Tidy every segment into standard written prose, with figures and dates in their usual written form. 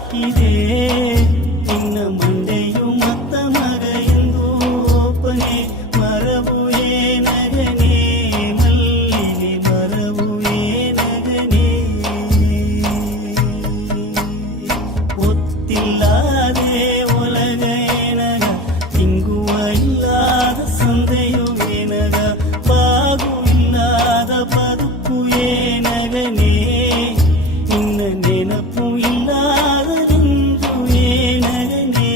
ಸಾಕಿದೆ ನಿನ್ನ ಮಂಡೆಯು ಮತ್ತ ಮಗ ಎಂದು ಒಪ್ಪನೆ ಮರವು ಏನಗನೆ ಮಲ್ಲಿಗೆ ಮರವು ಏನಗನೆ ಒತ್ತಿಲ್ಲದೆ ಒಲಗ ಏನಗ ತಿಂಗುವ ಇಲ್ಲದ ಸಂದೆಯು ಏನಗ ಬಾಗು ಇಲ್ಲದ ಬದುಕು ಏನಗನೆ ನಿನ್ನ ನೆನಪು ಇಲ್ಲದರಿಂದು ಏನಗನೆ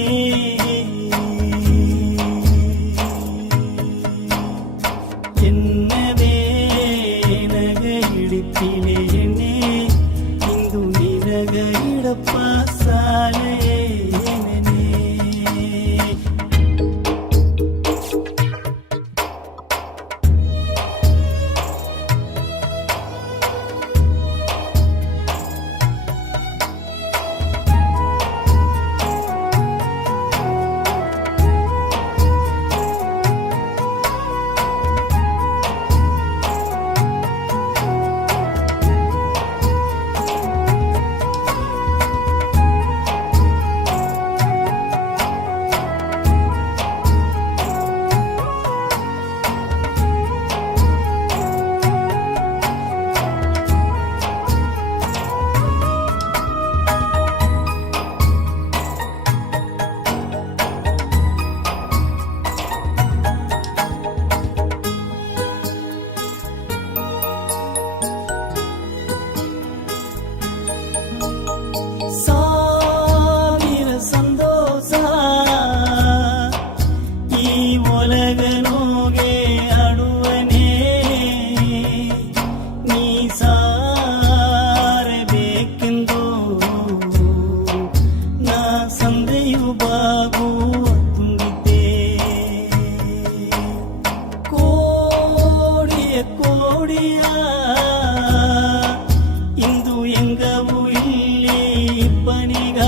ಎನ್ನವೇ ನಗ ಹಿಡಿತಿಲೆ ಎಣ್ಣೆ ಇಂದು ನಿನಗ ಇಡಪ್ಪ ಸಾಲೆ ಒಲಗನೋಗೆ ಅಡುವನೇ ನೀ ಸಾರಬೇಕೆಂದು ನಾ ಸಂದೆಯು ಬಾಗು ತುಂಬಿದ್ದೆ ಕೋಡಿಯ ಕೋಡಿಯ ಇಂದು ಎಂಗವು ಇಲ್ಲಿ ಇಬ್ಬನಿಗ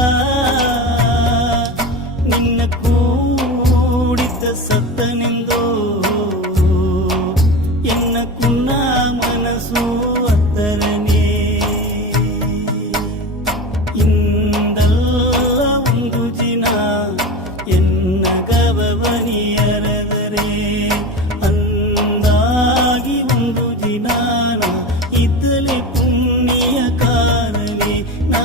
ನಿನ್ನ ಕೂಡಿತ ಸತ್ತನೆಂದು ಎನ್ನ ಕುನ್ನ ಮನಸ್ಸು ಅತ್ತರನೇ ಇಂದಲ್ಲ ಒಂದು ದಿನ ಎನ್ನ ಗವನಿಯರದರೆ ಅಂದಾಗಿ ಒಂದು ದಿನ ನಾ ಇದ್ದಲೆ ಪುಣ್ಯ ಕಾರನೆ ನಾ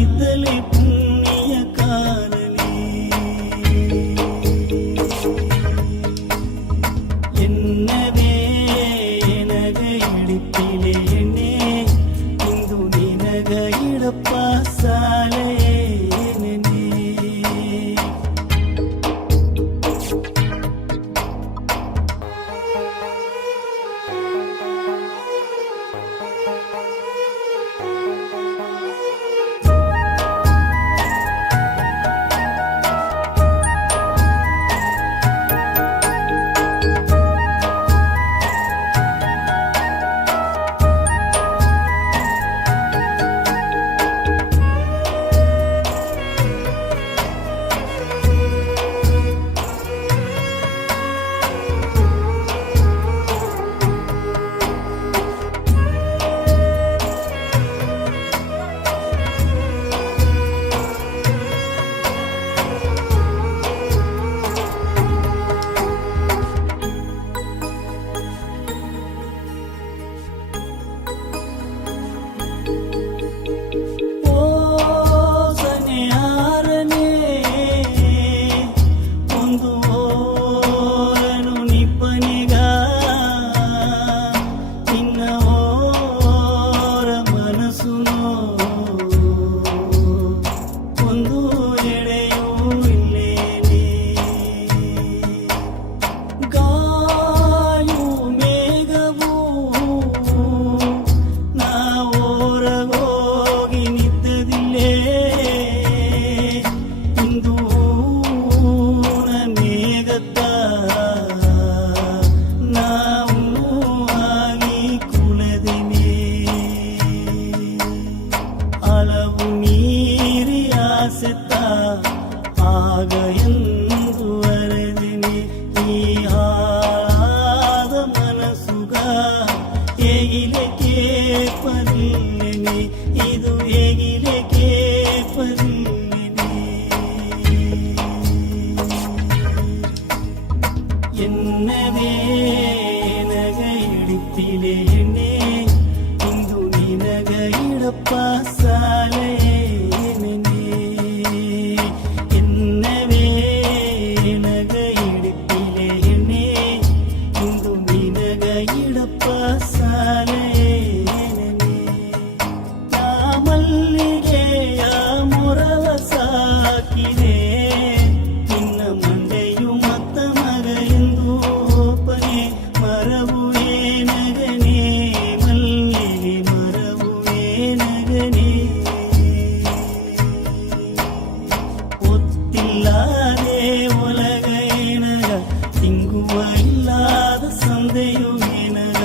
ಇದ್ದಲೆ ಪುಣ್ಯ ಕಾರನೆ ಎನ್ನವೇ ನಗ ಹಿಡಿತಿಲೆ ಎಣ್ಣೆ ಇಂದು ನಿನಗ ಇಡಪ್ಪ ಸಾಲೆ ನೆನೆ ಆಗ ಎಂದು ಅರೆದಿನಿ ಈ ಹಾಳಾದ ಮನಸ್ಸುಗ ಹೇಗಿಲೆಕೆ ಪರ್ಲಿನಿ ಇದು ಹೇಗಿಲೆಕೆ ಪರ್ಲಿನಿ ಇಲ್ಲದೆ ಒಲಗ ಏನಗ ತಿಂಗುವ ಇಲ್ಲದ ಸಂದೆಯು ಏನಗ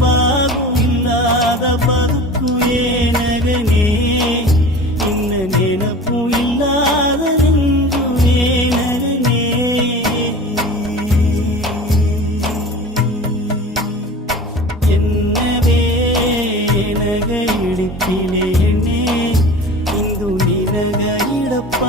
ಬಾಗು ಇಲ್ಲದ ಬದುಕು ಏನಗನೇ ಇನ್ನ ನೆನಪು ಇಲ್ಲದ ನಿಂದು ಏನಗನೇ ಎನ್ನವೇ ನಗ ಇಡಿಪಿಲೆ ಎಣ್ಣೆ ಇಂದು ನಿನಗ ಇಡಪ್ಪ